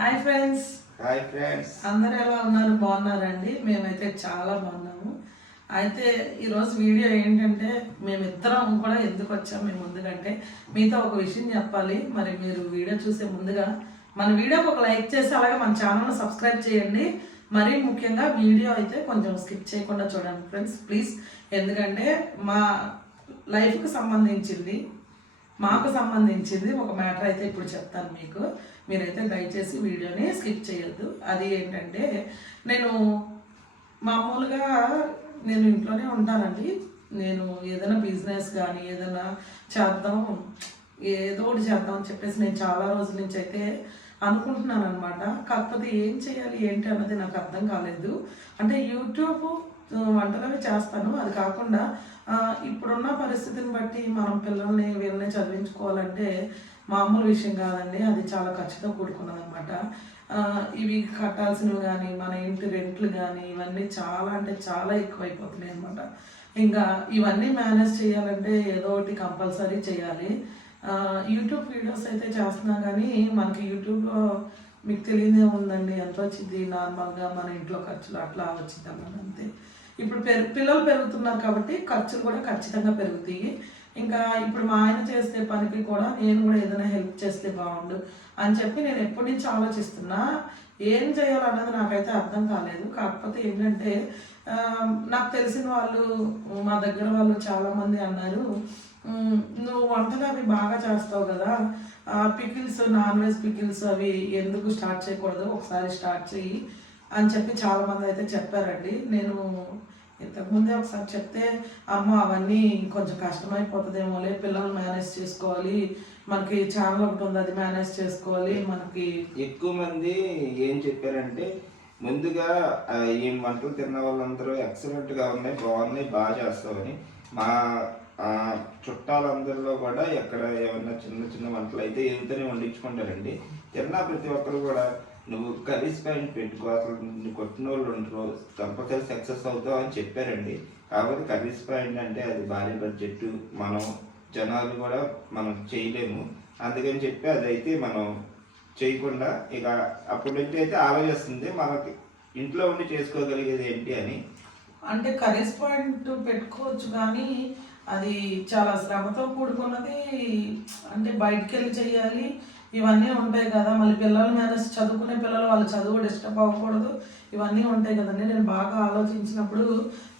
Hi friends. Hi friends. అందరు ఎలా ఉన్నారు? బాగున్నారండి? మేమైతే చాలా బాగున్నాము. అయితే ఈరోజు వీడియో ఏంటంటే మేమిద్దరం కూడా ఎందుకు వచ్చాము మీ ముందుకంటే మీతో ఒక విషయం చెప్పాలి. మరి మీరు వీడియో చూసే ముందుగా మన వీడియోకి ఒక లైక్ చేసి అలాగే మన ఛానల్ని సబ్స్క్రైబ్ చేయండి. మరీ ముఖ్యంగా వీడియో అయితే కొంచెం స్కిప్ చేయకుండా చూడండి ఫ్రెండ్స్ ప్లీజ్. ఎందుకంటే మా లైఫ్కి సంబంధించింది మాకు సంబంధించింది ఒక మ్యాటర్ అయితే ఇప్పుడు చెప్తాను మీకు. మీరైతే దయచేసి వీడియోని స్కిప్ చేయొద్దు. అది ఏంటంటే నేను మామూలుగా నేను ఇంట్లోనే ఉంటానండి. నేను ఏదైనా బిజినెస్ కానీ ఏదైనా చేద్దాం ఏదో ఒకటి చేద్దాం అని చెప్పేసి నేను చాలా రోజుల నుంచి అయితే అనుకుంటున్నాను అనమాట కాకపోతే ఏం చేయాలి ఏంటి అన్నది నాకు అర్థం కాలేదు. అంటే యూట్యూబ్ వంటలవి చేస్తాను. అది కాకుండా ఇప్పుడున్న పరిస్థితిని బట్టి మనం పిల్లల్ని వీళ్ళని చదివించుకోవాలంటే మామూలు విషయం కాదండి. అది చాలా ఖర్చుతో కూడుకున్నది అనమాట ఇవి కట్టాల్సినవి కానీ మన ఇంటి రెంట్లు కానీ ఇవన్నీ చాలా అంటే చాలా ఎక్కువైపోతున్నాయి అనమాట ఇంకా ఇవన్నీ మేనేజ్ చేయాలంటే ఏదో ఒకటి కంపల్సరీ చేయాలి. యూట్యూబ్ వీడియోస్ అయితే చేస్తున్నా కానీ మనకి యూట్యూబ్లో మీకు తెలియదే ఉందండి. ఎంత వచ్చింది నార్మల్గా మన ఇంట్లో ఖర్చులు అట్లా వచ్చింది అన్నది అంతే. ఇప్పుడు పెరు పిల్లలు పెరుగుతున్నారు కాబట్టి ఖర్చులు కూడా ఖచ్చితంగా పెరుగుతాయి. ఇంకా ఇప్పుడు మా ఆయన చేసే పనికి కూడా నేను కూడా ఏదైనా హెల్ప్ చేస్తే బాగుండు అని చెప్పి నేను ఎప్పటి నుంచి ఆలోచిస్తున్నా ఏం చేయాలన్నది నాకైతే అర్థం కాలేదు. కాకపోతే ఏంటంటే నాకు తెలిసిన వాళ్ళు మా దగ్గర వాళ్ళు చాలామంది అన్నారు నువ్వు వంటలు అవి బాగా చేస్తావు కదా పికిల్స్ నాన్ వెజ్ పికిల్స్ అవి ఎందుకు స్టార్ట్ చేయకూడదు? ఒకసారి స్టార్ట్ చెయ్యి అని చెప్పి చాలామంది అయితే చెప్పారండి. నేను ఇంతకుముందే ఒకసారి చెప్తే అమ్మ అవన్నీ కొంచెం కష్టమైపోతుందేమోలే పిల్లల్ని మేనేజ్ చేసుకోవాలి. మనకి ఛానల్ ఒకటి ఉంది అది మేనేజ్ చేసుకోవాలి. మనకి ఎక్కువ మంది ఏం చెప్పారంటే ముందుగా ఈ వంటలు తిన్న వాళ్ళందరూ ఎక్సలెంట్గా ఉన్నాయి బాగున్నాయి బాగా చేస్తామని మా చుట్టాలందరిలో కూడా ఎక్కడ ఏమన్నా చిన్న చిన్న వంటలు అయితే ఏమితోనే వండించుకుంటారండి. తిన్న ప్రతి ఒక్కరు కూడా నువ్వు కర్రీస్ పాయింట్ పెట్టుకో అసలు నువ్వు కొట్టిన వాళ్ళు ఉంటారు కంపల్సరీ సక్సెస్ అవుతావు అని చెప్పారండి. కాకపోతే కర్రీస్ పాయింట్ అంటే అది భారీ బడ్జెట్ మనం జనాలు కూడా మనం చేయలేము. అందుకని చెప్పి అదైతే మనం చేయకుండా ఇక అప్పటి నుంచి అయితే ఆలోచిస్తుంది. మనకి ఇంట్లో ఉండి చేసుకోగలిగేది ఏంటి అని. అంటే కర్రీస్ పాయింట్ పెట్టుకోవచ్చు కానీ అది చాలా శ్రమతో కూడుకున్నది. అంటే బయటికి వెళ్ళి చేయాలి. ఇవన్నీ ఉంటాయి కదా. మళ్ళీ పిల్లల మేనేజ్ చదువుకునే పిల్లలు వాళ్ళ చదువు డిస్టర్బ్ అవ్వకూడదు. ఇవన్నీ ఉంటాయి కదండి. నేను బాగా ఆలోచించినప్పుడు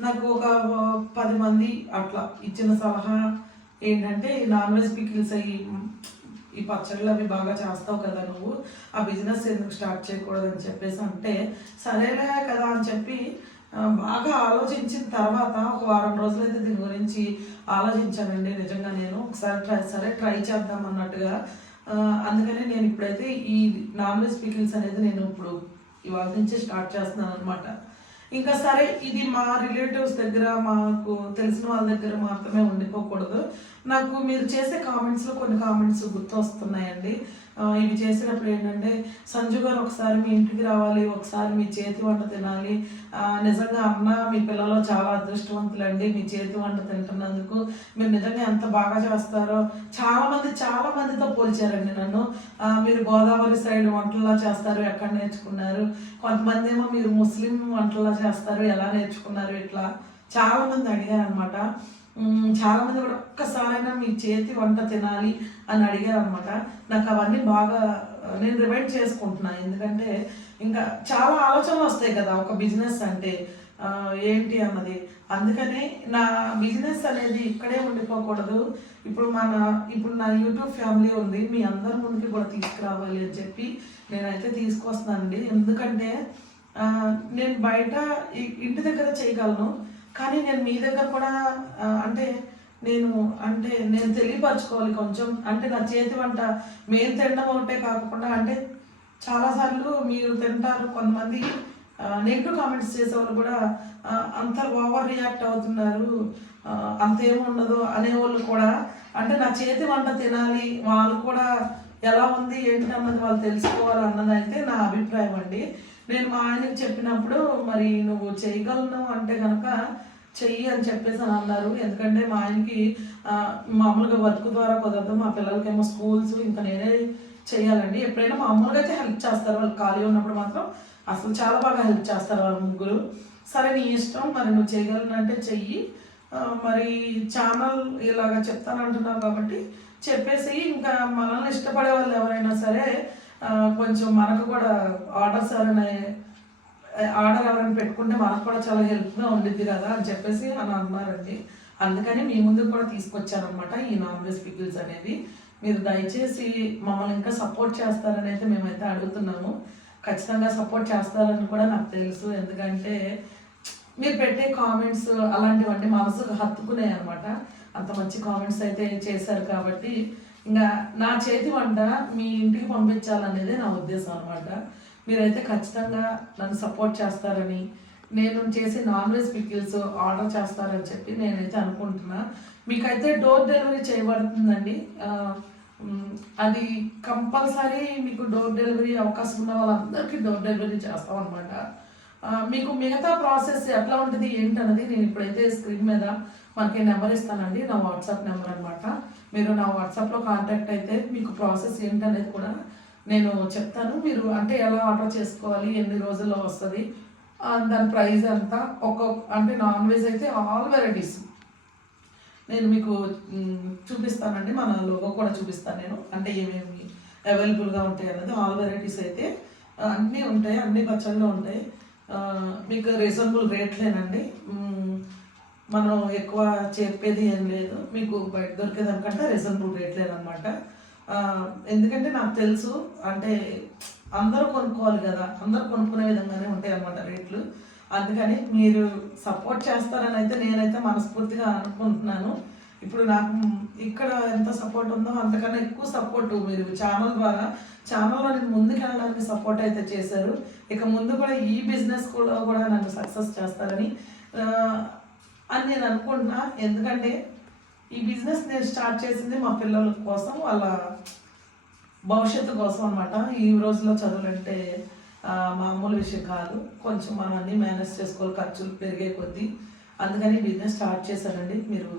నాకు ఒక పది మంది అట్లా ఇచ్చిన సలహా ఏంటంటే ఈ నాన్ వెజ్ పికిల్స్ అయ్యి ఈ పచ్చళ్ళు అవి బాగా చేస్తావు కదా నువ్వు. ఆ బిజినెస్ ఎందుకు స్టార్ట్ చేయకూడదని చెప్పేసి అంటే సరేలే కదా అని చెప్పి బాగా ఆలోచించిన తర్వాత ఒక వారం రోజులైతే దీని గురించి ఆలోచించానండి నిజంగా నేను. ఒకసారి ట్రై సరే ట్రై చేద్దాం అన్నట్టుగా అందుకనే నేను ఇప్పుడైతే ఈ నాన్ వెజ్ పికిల్స్ అనేది నేను ఇప్పుడు ఇవాళ నుంచి స్టార్ట్ చేస్తున్నాను అనమాట ఇంకా సరే ఇది మా రిలేటివ్స్ దగ్గర మాకు తెలిసిన వాళ్ళ దగ్గర మాత్రమే ఉండిపోకూడదు. నాకు మీరు చేసే కామెంట్స్లో కొన్ని కామెంట్స్ గుర్తు వస్తున్నాయండి ఇవి చేసినప్పుడు ఏంటంటే సంజు గారు ఒకసారి మీ ఇంటికి రావాలి ఒకసారి మీ చేతి వంట తినాలి. నిజంగా అన్న మీ పిల్లలు చాలా అదృష్టవంతులండి. మీ చేతి వంట తింటున్నందుకు మీరు నిజంగా ఎంత బాగా చేస్తారో చాలామంది చాలా మందితో పోల్చారండి నన్ను. మీరు గోదావరి సైడ్ వంటల్లా చేస్తారు ఎక్కడ నేర్చుకున్నారు? కొంతమంది ఏమో మీరు ముస్లిం వంటల్లా చేస్తారు ఎలా నేర్చుకున్నారు ఇట్లా చాలామంది అడిగారనమాట అడిగారు అనమాట కూడా ఒక్కసారైనా మీ చేతి వంట తినాలి అని అడిగారు అనమాట నాకు అవన్నీ బాగా నేను రివైండ్ చేసుకుంటున్నాను ఎందుకంటే ఇంకా చాలా ఆలోచనలు వస్తాయి కదా ఒక బిజినెస్ అంటే ఏంటి అన్నది. అందుకనే నా బిజినెస్ అనేది ఇక్కడే ఉండిపోకూడదు. ఇప్పుడు మన ఇప్పుడు నా యూట్యూబ్ ఫ్యామిలీ ఉంది. మీ అందరి ముందుకి కూడా తీసుకురావాలి అని చెప్పి నేనైతే తీసుకొస్తున్నానండి. ఎందుకంటే నేను బయట ఇంటి దగ్గర చేయగలను కానీ నేను మీ దగ్గర కూడా అంటే నేను అంటే నేను తెలియపరచుకోవాలి కొంచెం. అంటే నా చేతి వంట మేము తినడం ఒకటే కాకుండా అంటే చాలాసార్లు మీరు తింటారు కొంతమంది నెగిటివ్ కామెంట్స్ చేసేవాళ్ళు కూడా అంత ఓవర్ రియాక్ట్ అవుతున్నారు అంతేమి ఉండదు అనేవాళ్ళు కూడా. అంటే నా చేతి వంట తినాలి వాళ్ళు కూడా ఎలా ఉంది ఏంటి అన్నది వాళ్ళు తెలుసుకోవాలి అన్నది అయితే నా అభిప్రాయం అండి. నేను మా ఆయనకి చెప్పినప్పుడు మరి నువ్వు చేయగలను అంటే కనుక చెయ్యి అని చెప్పేసి అని అన్నారు. ఎందుకంటే మా ఆయనకి మామూలుగా వర్క్ ద్వారా కుదరదు. మా పిల్లలకేమో స్కూల్స్ ఇంకా నేనే చేయాలండి. ఎప్పుడైనా మామూలుగా అయితే హెల్ప్ చేస్తారు. వాళ్ళు ఖాళీ ఉన్నప్పుడు మాత్రం అసలు చాలా బాగా హెల్ప్ చేస్తారు వాళ్ళ ముగ్గురు. సరే నీ ఇష్టం. మరి నువ్వు చేయగలనంటే చెయ్యి. మరి ఛానల్ ఇలాగ చెప్తానంటున్నావు కాబట్టి చెప్పేసి ఇంకా మనల్ని ఇష్టపడే వాళ్ళు ఎవరైనా సరే కొంచెం మనకు కూడా ఆర్డర్స్ ఎవరైనా ఆర్డర్ ఎవరైనా పెట్టుకుంటే మనకు కూడా చాలా హెల్ప్గా ఉండిద్ది కదా అని చెప్పేసి అని అన్నారండి. అందుకని మీ ముందుకు కూడా తీసుకొచ్చారనమాట ఈ నాన్ వెజ్ పికిల్స్ అనేది మీరు దయచేసి మమ్మల్ని ఇంకా సపోర్ట్ చేస్తారని అయితే మేమైతే అడుగుతున్నాము. ఖచ్చితంగా సపోర్ట్ చేస్తారని కూడా నాకు తెలుసు. ఎందుకంటే మీరు పెట్టే కామెంట్స్ అలాంటివన్నీ మనసుకు హత్తుకున్నాయి అనమాట అంత మంచి కామెంట్స్ అయితే చేశారు కాబట్టి ఇంకా నా చేతి వంట మీ ఇంటికి పంపించాలనేదే నా ఉద్దేశం అనమాట మీరైతే ఖచ్చితంగా నన్ను సపోర్ట్ చేస్తారని నేను చేసే నాన్ వెజ్ పికిల్స్ ఆర్డర్ చేస్తారని చెప్పి నేనైతే అనుకుంటున్నా. మీకైతే డోర్ డెలివరీ చేయబడుతుందండి. అది కంపల్సరీ మీకు డోర్ డెలివరీ అవకాశం ఉన్న వాళ్ళందరికీ డోర్ డెలివరీ చేస్తాం అనమాట మీకు మిగతా ప్రాసెస్ ఎట్లా ఉంటుంది ఏంటన్నది నేను ఇప్పుడైతే స్క్రీన్ మీద మనకి నెంబర్ ఇస్తానండి. నా వాట్సాప్ నెంబర్ అనమాట మీరు నా వాట్సాప్లో కాంటాక్ట్ అయితే మీకు ప్రాసెస్ ఏంటనేది కూడా నేను చెప్తాను. మీరు అంటే ఎలా ఆర్డర్ చేసుకోవాలి ఎన్ని రోజుల్లో వస్తుంది దాని ప్రైస్ ఎంత ఒక్కొక్క అంటే నాన్ వెజ్ అయితే ఆల్ వెరైటీస్ నేను మీకు చూపిస్తానండి. మన లోగో కూడా చూపిస్తాను నేను. అంటే ఏమేమి అవైలబుల్గా ఉంటాయి అన్నది ఆల్ వెరైటీస్ అయితే అన్నీ ఉంటాయి అన్ని పచ్చళ్ళు ఉంటాయి. మీకు రీజనబుల్ రేట్లేనండి మనం ఎక్కువ చెప్పేది ఏం లేదు. మీకు బయట దొరికేదానికంటే రీజనబుల్ రేట్లేదనమాట ఎందుకంటే నాకు తెలుసు అంటే అందరూ కొనుక్కోవాలి కదా. అందరూ కొనుక్కునే విధంగానే ఉంటాయి అన్నమాట రేట్లు. అందుకని మీరు సపోర్ట్ చేస్తారని అయితే నేనైతే మనస్ఫూర్తిగా అనుకుంటున్నాను. ఇప్పుడు నాకు ఇక్కడ ఎంత సపోర్ట్ ఉందో అంతకన్నా ఎక్కువ సపోర్ట్ మీరు ఛానల్ ద్వారా. ఛానల్లో నేను ముందుకు వెళ్ళడానికి సపోర్ట్ అయితే చేశారు. ఇక ముందు కూడా ఈ బిజినెస్ కూడా కూడా నన్ను సక్సెస్ చేస్తారని అని నేను అనుకుంటున్నా. ఎందుకంటే ఈ బిజినెస్ నేను స్టార్ట్ చేసింది మా పిల్లల కోసం వాళ్ళ భవిష్యత్తు కోసం అనమాట ఈ రోజుల్లో చదువులంటే మామూలు విషయం కాదు. కొంచెం మనం అన్నీ మేనేజ్ చేసుకోవాలి ఖర్చులు పెరిగే కొద్దీ. అందుకని బిజినెస్ స్టార్ట్ చేశానండి. మీరు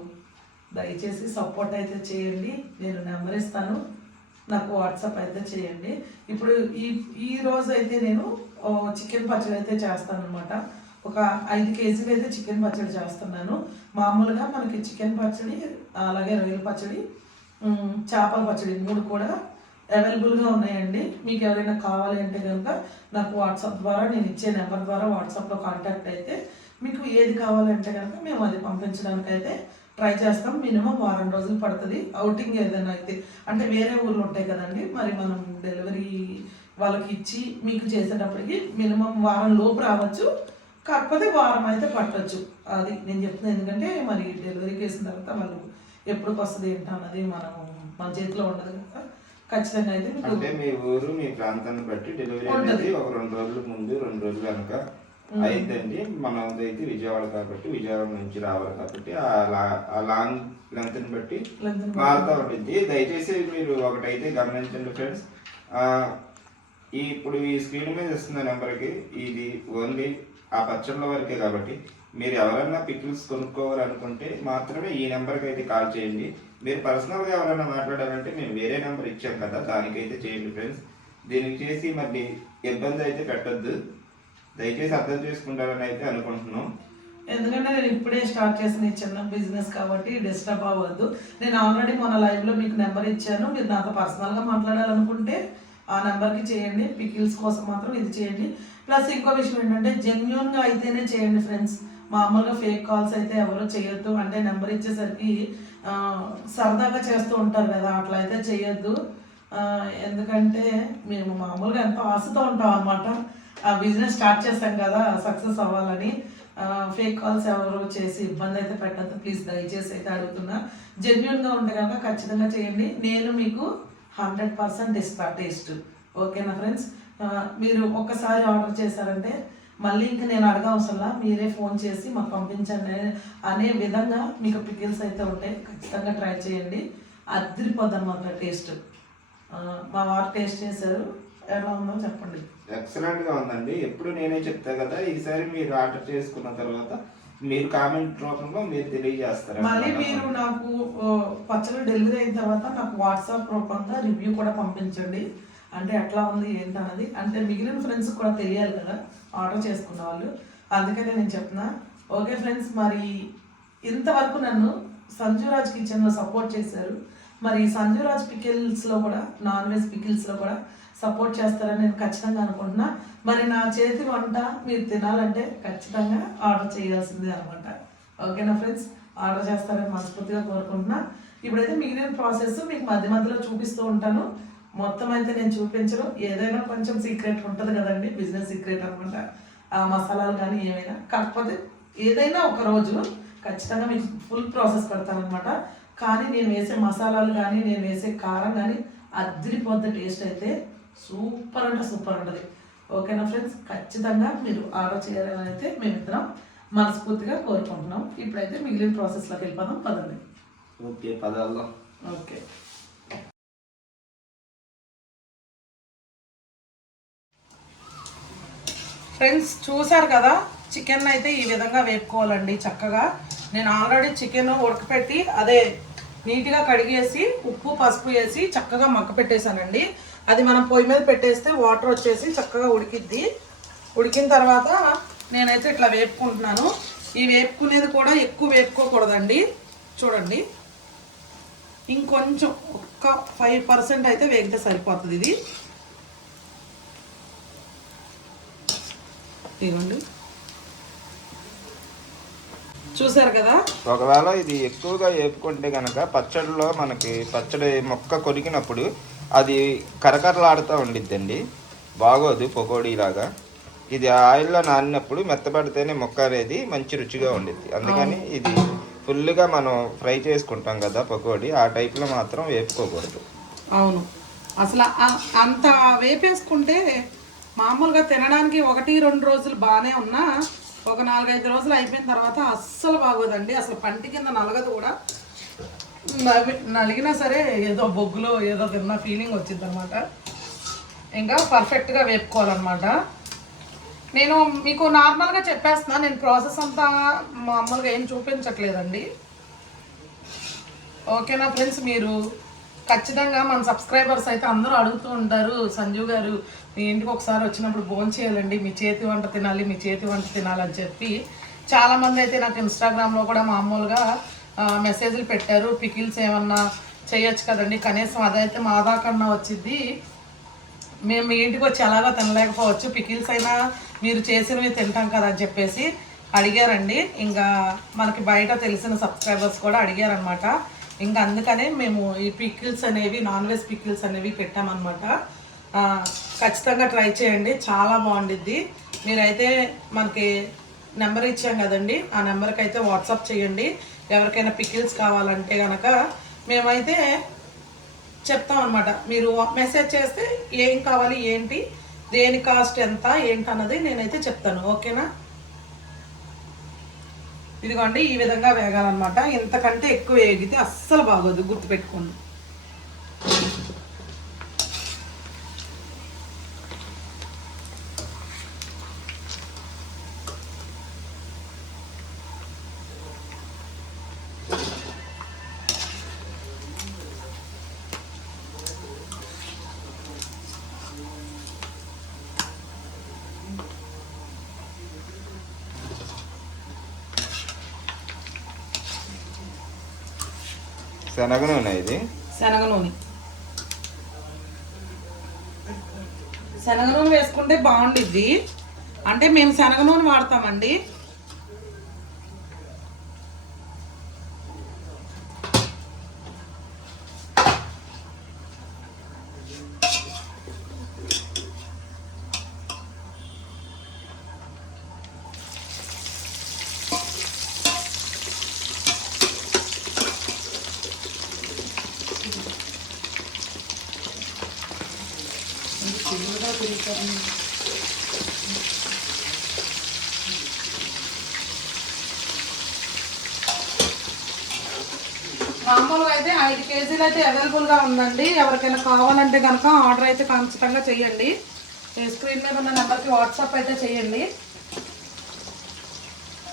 దయచేసి సపోర్ట్ అయితే చేయండి. నేను నెంబర్ ఇస్తాను. నాకు వాట్సాప్ అయితే చేయండి. ఇప్పుడు ఈ ఈ రోజు అయితే నేను చికెన్ పచ్చడి అయితే చేస్తాను అనమాట ఒక ఐదు కేజీలు అయితే చికెన్ పచ్చడి చేస్తున్నాను. మామూలుగా మనకి చికెన్ పచ్చడి అలాగే రొయ్యల పచ్చడి చేపల పచ్చడి మూడు కూడా అవైలబుల్గా ఉన్నాయండి. మీకు ఎవరైనా కావాలి అంటే కనుక నాకు వాట్సాప్ ద్వారా నేను ఇచ్చే నెంబర్ ద్వారా వాట్సాప్లో కాంటాక్ట్ అయితే మీకు ఏది కావాలంటే కనుక మేము అది పంపించడానికి అయితే ట్రై చేస్తాం. మినిమం వారం రోజులు పడుతుంది. అవుటింగ్ ఏదైనా అయితే అంటే వేరే ఊర్లు ఉంటాయి కదండి మరి మనం డెలివరీ వాళ్ళకి ఇచ్చి మీకు చేసేటప్పటికి మినిమం వారం లోపు రావచ్చు. కాకపోతే వారం అయితే పట్టొచ్చు. అది నేను చెప్తున్నాను ఎందుకంటే మరి డెలివరీకి వేసిన తర్వాత వాళ్ళు ఎప్పుడు వస్తుంది ఏంటో అన్నది మనం మన చేతిలో ఉండదు కదా. ఖచ్చితంగా అయితే అంటే మీ ఊరు మీ ప్రాంతాన్ని బట్టి డెలివరీ. అనేది ఒక రెండు రోజుల ముందు రెండు రోజులు వెనక అయిద్దండి. మనది అయితే విజయవాడ కాబట్టి విజయవాడ నుంచి రావాలి కాబట్టి ఆ లాంగ్ బట్టి length ని మారుతూ ఉంటుంది దయచేసి మీరు ఒకటైతే గమనించండి ఫ్రెండ్స్. ఈ ఇప్పుడు ఈ స్క్రీన్ మీద ఇస్తున్న నెంబర్కి ఇది ఓన్లీ ఆ పచ్చళ్ళ వరకే కాబట్టి మీరు ఎవరైనా పికిల్స్ కొనుక్కోవాలనుకుంటే మాత్రమే ఈ నెంబర్కి అయితే కాల్ చేయండి. మీరు పర్సనల్గా ఎవరైనా మాట్లాడాలంటే మేము వేరే నెంబర్ ఇచ్చాం కదా దానికైతే చేయండి ఫ్రెండ్స్. దీనికి చేసి మళ్ళీ ఇబ్బంది అయితే పెట్టొద్దు. దయచేసి అర్థం చేసుకుంటారని అయితే అనుకుంటున్నాం. ఎందుకంటే నేను ఇప్పుడే స్టార్ట్ చేసిన ఈ చిన్న బిజినెస్ కాబట్టి డిస్టర్బ్ అవ్వద్దు. నేను ఆల్రెడీ మన లైవ్లో మీకు నెంబర్ ఇచ్చాను. మీరు నాతో పర్సనల్గా మాట్లాడాలనుకుంటే ఆ నెంబర్కి చేయండి పికిల్స్ కోసం మాత్రం ఇది చేయండి. ప్లస్ ఇంకో విషయం ఏంటంటే జెన్యున్గా అయితేనే చేయండి ఫ్రెండ్స్. మామూలుగా ఫేక్ కాల్స్ అయితే ఎవరో చేయొద్దు. అంటే నెంబర్ ఇచ్చేసరికి సరదాగా చేస్తూ ఉంటారు కదా అట్లా అయితే చేయొద్దు. ఎందుకంటే మేము మామూలుగా ఎంతో ఆశతో ఉంటాం అనమాట ఆ బిజినెస్ స్టార్ట్ చేస్తాం కదా సక్సెస్ అవ్వాలని. ఫేక్ కాల్స్ ఎవరు చేసి ఇబ్బంది అయితే పెట్టద్దు. ప్లీజ్ దయచేసి అయితే అడుగుతున్నా. జెన్యున్గా ఉంటే కనుక ఖచ్చితంగా చేయండి. నేను మీకు హండ్రెడ్ పర్సెంట్ ఇస్తా టేస్ట్. ఓకేనా ఫ్రెండ్స్? మీరు ఒక్కసారి ఆర్డర్ చేశారంటే మళ్ళీ ఇంకా నేను అడగవసరంలా మీరే ఫోన్ చేసి మాకు పంపించండి అనే విధంగా మీకు పికిల్స్ అయితే ఉంటాయి. ఖచ్చితంగా ట్రై చేయండి. అదిరిపోద్ది అనమాట టేస్ట్. మా వారు టేస్ట్ చేశారు. ఎలా ఉందో చెప్పండి. ఎక్సలెంట్గా ఉందండి. ఎప్పుడు నేనే చెప్తా కదా ఈసారి మీరు ఆర్డర్ చేసుకున్న తర్వాత మీరు కామెంట్ రూపంలో మీరు తెలియజేస్తారు మళ్ళీ మీరు నాకు పచ్చడి డెలివరీ అయిన తర్వాత నాకు వాట్సాప్ రూపంగా రివ్యూ కూడా పంపించండి. అంటే ఎట్లా ఉంది ఏంటన్నది. అంటే మిగిలిన ఫ్రెండ్స్ కూడా తెలియాలి కదా ఆర్డర్ చేసుకున్న వాళ్ళు. అందుకనే నేను చెప్తున్నా. ఓకే ఫ్రెండ్స్ మరి ఇంతవరకు నన్ను సంజురాజ్ కిచెన్లో సపోర్ట్ చేశారు. మరి సంజురాజ్ పికిల్స్లో కూడా నాన్ వెజ్ పికిల్స్లో కూడా సపోర్ట్ చేస్తారని నేను ఖచ్చితంగా అనుకుంటున్నా. మరి నా చేతి వంట మీరు తినాలంటే ఖచ్చితంగా ఆర్డర్ చేయాల్సిందే అనమాట ఓకేనా ఫ్రెండ్స్ ఆర్డర్ చేస్తారని మనస్ఫూర్తిగా కోరుకుంటున్నా. ఇప్పుడైతే మిగిలిన ప్రాసెస్ మీకు మధ్య మధ్యలో చూపిస్తూ ఉంటాను. మొత్తం అయితే నేను చూపించను. ఏదైనా కొంచెం సీక్రెట్ ఉంటుంది కదండి బిజినెస్ సీక్రెట్ అనమాట ఆ మసాలాలు కానీ ఏమైనా. కాకపోతే ఏదైనా ఒక రోజు ఖచ్చితంగా మీకు ఫుల్ ప్రాసెస్ పెడతానమాట కానీ నేను వేసే మసాలాలు కానీ నేను వేసే కారం కానీ అద్దరిపోద్ది టేస్ట్ అయితే సూపర్ అంటే సూపర్ ఉంటుంది. ఓకేనా ఫ్రెండ్స్? ఖచ్చితంగా మీరు ఆర్డర్ చేయాలని అయితే మేమిద్దరం మనస్ఫూర్తిగా కోరుకుంటున్నాం. ఇప్పుడైతే మిగిలిన ప్రాసెస్లోకి వెళ్ళిపోదాం. పదండి. ఓకే పదాల్లో. ఓకే. ఫ్రెండ్స్ చూసారు కదా? చికెన్ అయితే ఈ విధంగా వేపుకోవాలండి చక్కగా. నేను ఆల్రెడీ చికెన్ ఉడకపెట్టి అదే నీట్గా కడిగేసి ఉప్పు పసుపు వేసి చక్కగా మక్క పెట్టేశానండి అది మనం పొయ్యి మీద పెట్టేస్తే వాటర్ వచ్చేసి చక్కగా ఉడికిద్ది. ఉడికిన తర్వాత నేనైతే ఇట్లా వేపుకుంటున్నాను. ఈ వేపుకునేది కూడా ఎక్కువ వేపుకోకూడదండి. చూడండి. ఇంకొంచెం ఒక్క ఫైవ్ పర్సెంట్ అయితే వేగితే సరిపోతుంది ఇది. ఇదిగోండి. చూసారు కదా? ఒకవేళ ఇది ఎక్కువగా వేపుకుంటే కనుక పచ్చడిలో మనకి పచ్చడి మొక్క కొరికినప్పుడు అది కరకరలాడుతూ ఉండిద్దండి. బాగోదు పకోడీలాగా. ఇది ఆయిల్లో నానినప్పుడు మెత్తబడితేనే మొక్క అనేది మంచి రుచిగా ఉండిద్ది. అందుకని ఇది ఫుల్గా మనం ఫ్రై చేసుకుంటాం కదా పకోడీ ఆ టైప్లో మాత్రం వేపుకోకూడదు. అవును. అసలు అంత వేపేసుకుంటే మామూలుగా తినడానికి ఒకటి రెండు రోజులు బాగానే ఉన్నా ఒక నాలుగైదు రోజులు అయిపోయిన తర్వాత అస్సలు బాగోదండి. అసలు పంటి కింద నలగదు కూడా. నలిగినా సరే ఏదో బొగ్గులో ఏదో తిన్న ఫీలింగ్ వచ్చింది అనమాట ఇంకా పర్ఫెక్ట్గా వేపుకోవాలన్నమాట. నేను మీకు నార్మల్గా చెప్పేస్తున్నా నేను ప్రాసెస్ అంతా మామూలుగా ఏం చూపించట్లేదండి. ఓకేనా ఫ్రెండ్స్ మీరు ఖచ్చితంగా మన సబ్స్క్రైబర్స్ అయితే అందరూ అడుగుతూ ఉంటారు సంజు గారు మీ ఇంటికి ఒకసారి వచ్చినప్పుడు భోజనం చేయాలండి మీ చేతి వంట తినాలి మీ చేతి వంట తినాలని చెప్పి. చాలామంది అయితే నాకు ఇన్స్టాగ్రామ్లో కూడా మామూలుగా మెసేజ్లు పెట్టారు. పికిల్స్ ఏమన్నా చేయొచ్చు కదండి. కనీసం అదైతే మా దాకన్నా వచ్చింది మేము మీ ఇంటికి వచ్చి ఎలాగో తినలేకపోవచ్చు. పికిల్స్ అయినా మీరు చేసినవి తింటాం కదా అని చెప్పేసి అడిగారండి. ఇంకా మనకి బయట తెలిసిన సబ్స్క్రైబర్స్ కూడా అడిగారనమాట ఇంకా అందుకనే మేము ఈ పికిల్స్ అనేవి నాన్ వెజ్ పికిల్స్ అనేవి పెట్టామన్నమాట. ఖచ్చితంగా ట్రై చేయండి. చాలా బాగుండిద్ది. మీరైతే మనకి నెంబర్ ఇచ్చాం కదండి. ఆ నెంబర్కి అయితే వాట్సాప్ చేయండి. ఎవరికైనా పికిల్స్ కావాలంటే కనుక మేమైతే చెప్తాం అనమాట మీరు మెసేజ్ చేస్తే ఏం కావాలి ఏంటి దేని కాస్ట్ ఎంత ఏంటి అన్నది నేనైతే చెప్తాను. ఓకేనా? ఇదిగోండి ఈ విధంగా వేగాలన్నమాట. ఇంతకంటే ఎక్కువ వేగితే అస్సలు బాగోదు గుర్తుపెట్టుకోండి. శనగ నూనె ఇది. శనగ నూనె శనగ నూనె వేసుకుంటే బాగుండిద్ది. అంటే మేము శనగ నూనె వాడతామండి మామూలుగా అయితే ఐదు కేజీలు అయితే అవైలబుల్గా ఉందండి. ఎవరికైనా కావాలంటే కనుక ఆర్డర్ అయితే ఖచ్చితంగా చేయండి. స్క్రీన్ మీద ఉన్న నెంబర్కి వాట్సాప్ అయితే చేయండి.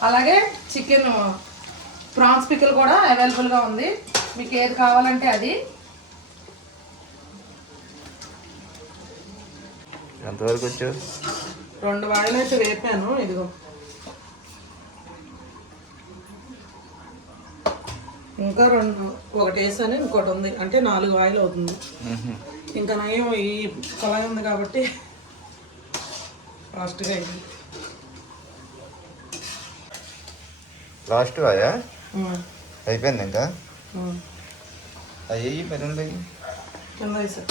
అలాగే చికెన్ ప్రాన్స్ పికిల్ కూడా అవైలబుల్గా ఉంది. మీకు ఏది కావాలంటే అది. ఎంతవరకు వచ్చావు రెండు వాయిలు అయితే వేపాను. ఇదిగో. ఇంకా రెండు ఒకటి వేసాను ఇంకోటి ఉంది. అంటే నాలుగు వాయిలు అవుతుంది. ఇంకా నయం ఈ కొలాయి ఉంది కాబట్టి ఫాస్ట్గా అయింది. లాస్ట్ ఉమ్, అయిపోయింది ఇంకా. అయ్యి మరి ఉండయి కింద వేసా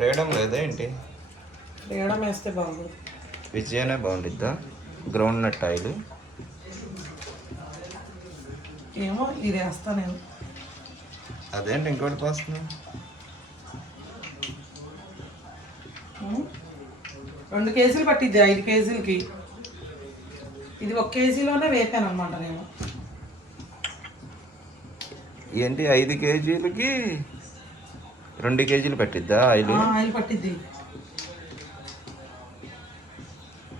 ఫ్రీడమ్ లేదా ఏంటి? వేయడం వేస్తే బాగుంది విజయనే బాగుండిద్దా? గ్రౌండ్ నట్ ఆయిల్ ఏమో ఇది వేస్తా నేను. అదేంటి ఇంకోటి పోస్తున్నావు ఉమ్. రెండు కేజీలు పట్టిద్ది ఐదు కేజీలకి. ఇది ఒక కేజీలోనే వేపాను అనమాట నేను. ఏంటి ఐదు కేజీలకి? రెండు కేజీలు పట్టిద్దా ఆయిల్? ఆయిల్ పట్టిద్ది.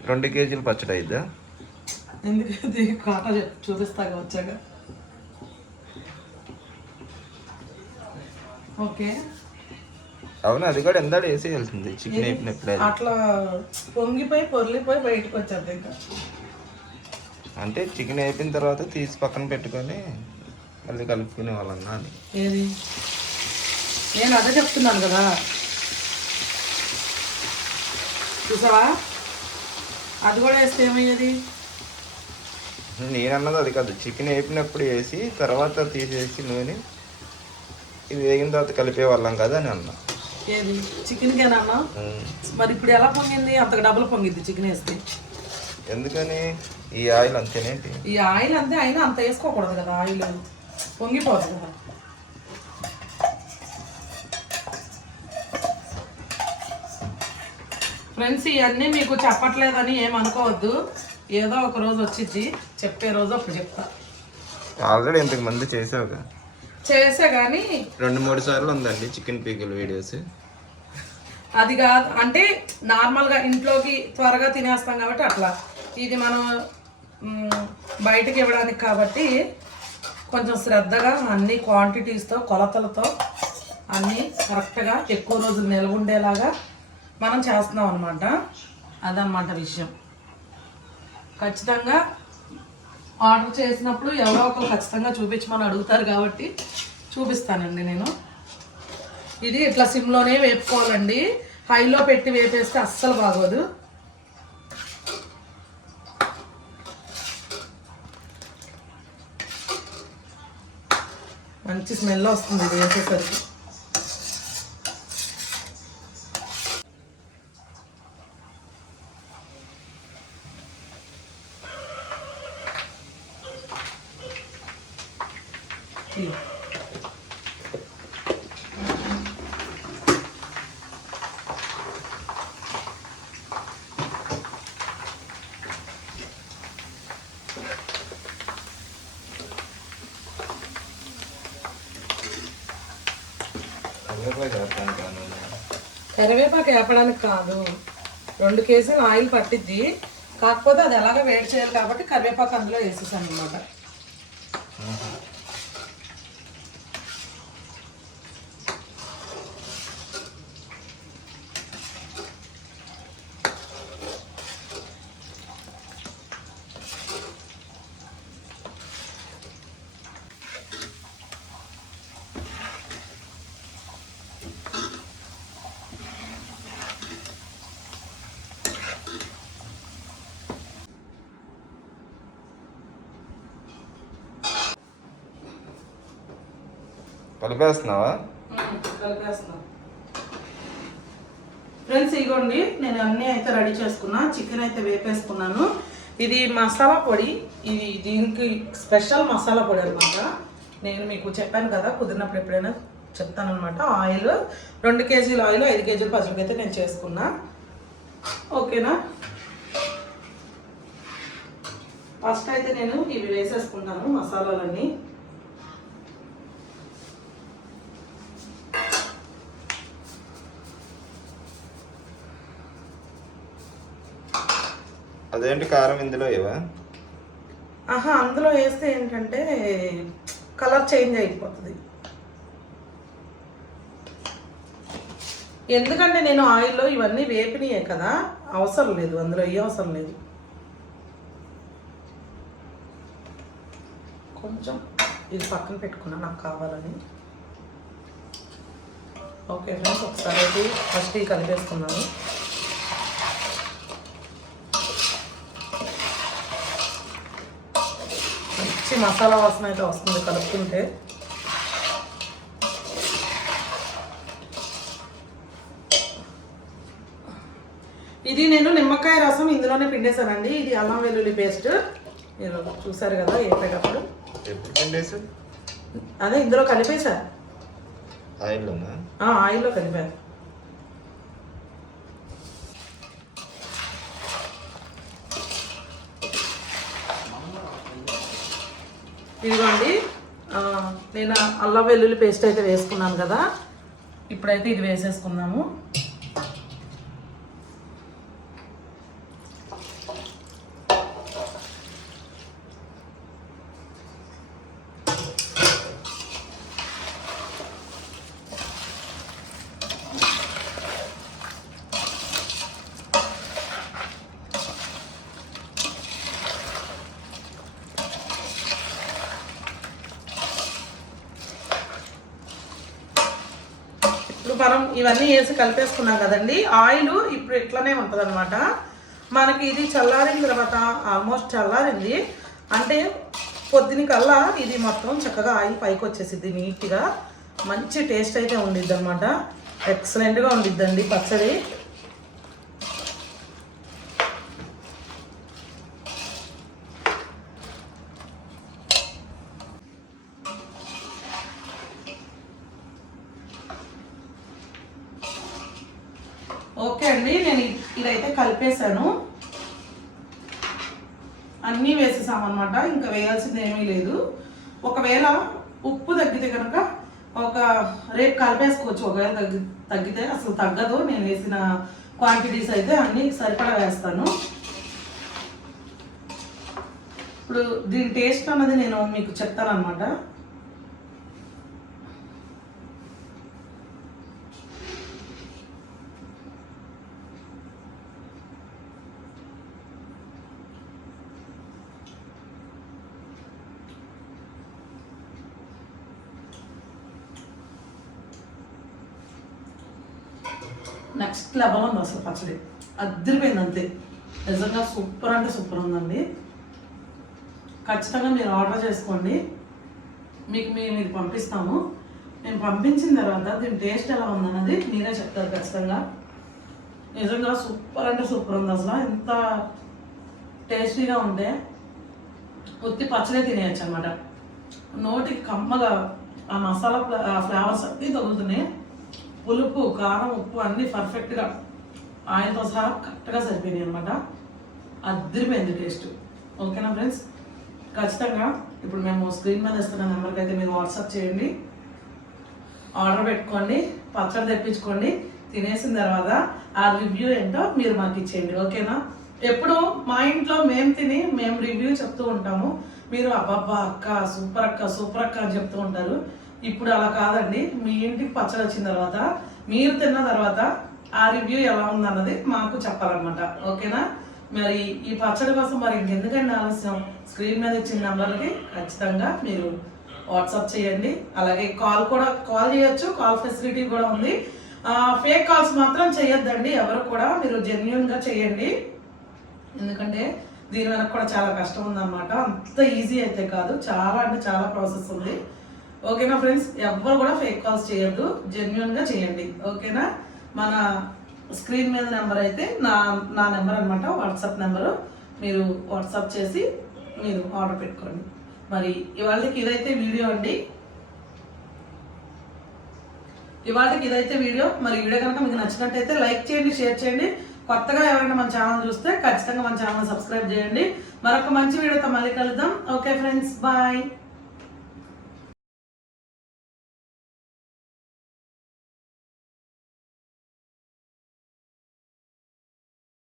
రెండు కేజీలు పచ్చడి అయిద్దా? ఎందుకంటే కాట చెప్- చూపిస్తాగా వచ్చాక. ఓకే. అవును అది కూడా ఎందాడు వేసేయాల్సింది చికెన్ వేపినప్పుడు అట్లా పొంగిపోయి పొర్లిపోయి బయటకు వచ్చేది ఇంకా. అంటే చికెన్ వేపిన తర్వాత తీసి పక్కన పెట్టుకొని మళ్ళీ కలుపుకునే వాళ్ళన్నా అని ఏది? నేను అదే చెప్తున్నాను కదా. చూసావా? అది కూడా వేస్తే ఏమయ్యేది? నేను అన్నది అది కాదు. చికెన్ వేపినప్పుడు వేసి తర్వాత తీసేసి నూనె ఇది వేగిన తర్వాత కలిపే వాళ్ళం కదా అని అన్నా. ఏది? చికెన్కేనన్నా ఉమ్. మరి ఇప్పుడు ఎలా పొంగింది? అంతకు డబుల్ పొంగిద్ది చికెన్ వేస్తే. ఎందుకని? ఈ ఆయిల్ అంతేనేంటి? ఈ ఆయిల్ అంతే అయినా అంత వేసుకోకూడదు కదా. ఆయిల్ పొంగిపోదు కదా. ఫ్రెండ్స్ ఇవన్నీ మీకు చెప్పట్లేదని ఏమనుకోవద్దు ఏదో ఒక రోజు వచ్చింది చెప్పే రోజు అప్పుడు చెప్తా. ఆల్రెడీ ఇంతకు మంది చేసావుగా? చేసే కానీ రెండు మూడు సార్లు ఉందండి చికెన్ పీకుల వీడియోస్. అది కాదు. అంటే నార్మల్గా ఇంట్లోకి త్వరగా తినేస్తాం కాబట్టి అట్లా. ఇది మనం బయటకి ఇవ్వడానికి కాబట్టి కొంచెం శ్రద్ధగా అన్ని క్వాంటిటీస్తో కొలతలతో అన్నీ కరెక్ట్గా ఎక్కువ రోజులు నిల్వ ఉండేలాగా మనం చేస్తున్నాం అనమాట అదనమాట విషయం. ఖచ్చితంగా ఆర్డర్ చేసినప్పుడు ఎవరో ఒకరు ఖచ్చితంగా చూపించమని అడుగుతారు కాబట్టి చూపిస్తానండి నేను. ఇది ఇట్లా సిమ్లోనే వేపుకోవాలండి. హైలో పెట్టి వేపేస్తే అస్సలు బాగోదు. మంచి స్మెల్ వస్తుంది ఇది వేసేసరికి ఇదిగో. కరివేపాకు వేపడానికి కాదు. రెండు కేజీలు ఆయిల్ పట్టిద్ది. కాకపోతే అది ఎలాగ వేడి చేయాలి కాబట్టి కరివేపాకు అందులో వేసేసాను అనమాట కలిపేస్తున్నావా? ఫ్రెండ్స్ ఇగోండి నేను అన్నీ అయితే రెడీ చేసుకున్నా చికెన్ అయితే వేపేసుకున్నాను. ఇది మసాలా పొడి. ఇది దీనికి స్పెషల్ మసాలా పొడి అనమాట నేను మీకు చెప్పాను కదా కుదిరినప్పుడు ఎప్పుడైనా చెప్తానమాట ఆయిల్ రెండు కేజీల ఆయిల్ ఐదు కేజీల పసుపుకి అయితే నేను చేసుకున్నా. ఓకేనా? ఫస్ట్ అయితే నేను ఇవి వేసేసుకుంటాను మసాలాలన్నీ. అదేంటి కారం ఇందులో ఇవా ఆహా అందులో వేస్తే ఏంటంటే కలర్ చేంజ్ అయిపోతుంది. ఎందుకంటే నేను ఆయిల్లో ఇవన్నీ వేపినాయే కదా అవసరం లేదు అందులో ఏ అవసరం లేదు. కొంచెం ఇది పక్కన పెట్టుకున్నా నాకు కావాలని. ఓకే ఫ్రెండ్స్ ఒకసారి అయితే ఫస్ట్ ఇవి కలిపేసుకున్నాను. మంచి మసాలా వాసన అయితే వస్తుంది కలుపుతుంటే ఇది నేను నిమ్మకాయ రసం ఇందులోనే పిండేశానండి. ఇది అల్లం వెల్లుల్లి పేస్ట్. మీరు చూసారు కదా పిండేసి అదే ఇందులో కలిపేశా? ఆయిల్ ఉందా? ఆ, ఆయిల్లో కలిపాను ఇదిగోండి. నేను అల్లం వెల్లుల్లి పేస్ట్ అయితే వేసుకున్నాను కదా. ఇప్పుడైతే ఇది వేసేసుకుందాము ఇప్పుడు మనం ఇవన్నీ వేసి కలిపేసుకున్నాం కదండి. ఆయిల్ ఇప్పుడు ఇట్లనే ఉంటుంది అనమాట మనకి ఇది చల్లారిన తర్వాత ఆల్మోస్ట్ చల్లారింది. అంటే పొద్దున కల్లా ఇది మొత్తం చక్కగా ఆయిల్ పైకి వచ్చేసిద్ది నీట్గా. మంచి టేస్ట్ అయితే ఉండిద్ది అనమాట ఎక్సలెంట్గా ఉండిద్దండి పచ్చడి ఓకే అండి నేను ఇ- ఇదైతే కలిపేశాను అన్నీ వేసేసామన్నమాట ఇంకా వేయాల్సింది ఏమీ లేదు ఒకవేళ ఉప్పు తగ్గితే కనుక ఒక రేపు కలిపేసుకోవచ్చు ఒకవేళ తగ్గి తగ్గితే అసలు తగ్గదు. నేను వేసిన క్వాంటిటీస్ అయితే అన్నీ సరిపడా వేస్తాను. ఇప్పుడు దీని టేస్ట్ అన్నది నేను మీకు చెప్తాను అనమాట నెక్స్ట్ లెవెల్ ఉంది అసలు పచ్చడి. అద్దరిపోయింది అంతే నిజంగా సూపర్ అంటే సూపర్ ఉందండి. ఖచ్చితంగా మీరు ఆర్డర్ చేసుకోండి. మీకు మేము ఇది పంపిస్తాము. మేము పంపించిన తర్వాత దీని టేస్ట్ ఎలా ఉందన్నది మీరే చెప్తారు ఖచ్చితంగా. నిజంగా సూపర్ అంటే సూపర్ ఉంది అసలు. ఎంత టేస్టీగా ఉంటే ఉత్తి పచ్చడే తినేయచ్చు అనమాట నోటికి కమ్మగా ఆ మసాలా ఆ ఫ్లేవర్స్ అన్నీ తగులుతున్నాయి. పులుపు కారం ఉప్పు అన్నీ పర్ఫెక్ట్గా ఆయనతో సహా కరెక్ట్గా సరిపోయినాయి అనమాట అద్దరిపోయింది టేస్ట్ ఓకేనా ఫ్రెండ్స్ ఖచ్చితంగా ఇప్పుడు మేము స్క్రీన్ మీద ఇస్తున్న నెంబర్కి అయితే మీరు వాట్సాప్ చేయండి. ఆర్డర్ పెట్టుకోండి పచ్చడి తెప్పించుకోండి తినేసిన తర్వాత ఆ రివ్యూ ఏంటో మీరు మాకు ఇచ్చేయండి. ఓకేనా ఎప్పుడు మా ఇంట్లో మేము తిని మేము రివ్యూ చెప్తూ ఉంటాము. మీరు అబ్బబ్బా అక్క సూపర్ అక్క సూపర్ అక్క అని చెప్తూ ఉంటారు. ఇప్పుడు అలా కాదండి. మీ ఇంటికి పచ్చడి వచ్చిన తర్వాత మీరు తిన్న తర్వాత ఆ రివ్యూ ఎలా ఉందన్నది మాకు చెప్పాలన్నమాట. ఓకేనా? మరి ఈ పచ్చడి కోసం మరి ఇంకెందుకండి ఆలస్యం? స్క్రీన్ మీద ఇచ్చిన నెంబర్కి ఖచ్చితంగా మీరు వాట్సాప్ చేయండి. అలాగే కాల్ కూడా కాల్ చేయొచ్చు. కాల్ ఫెసిలిటీ కూడా ఉంది. ఫేక్ కాల్స్ మాత్రం చేయొద్దండి. ఎవరు కూడా మీరు జెన్యున్గా చేయండి. ఎందుకంటే దీని వెనక కూడా చాలా కష్టం ఉందన్నమాట. అంత ఈజీ అయితే కాదు. చాలా అంటే చాలా ప్రాసెస్ ఉంది. ఓకేనా ఫ్రెండ్స్ ఎవ్వరు కూడా ఫేక్ కాల్స్ చేయొద్దు. జెన్యున్గా చేయండి. ఓకేనా మన స్క్రీన్ మీద నెంబర్ అయితే నా నా నెంబర్ అనమాట వాట్సాప్ నెంబరు మీరు వాట్సాప్ చేసి మీరు ఆర్డర్ పెట్టుకోండి. మరి ఇవాళకి ఇదైతే వీడియో అండి. ఇవాళకి ఇదైతే వీడియో. మరి వీడియో కనుక మీకు నచ్చినట్టయితే లైక్ చేయండి షేర్ చేయండి. కొత్తగా ఎవరైనా మన ఛానల్ చూస్తే ఖచ్చితంగా మన ఛానల్ సబ్స్క్రైబ్ చేయండి. మరొక మంచి వీడియోతో మళ్ళీ కలుద్దాం. Okay friends bye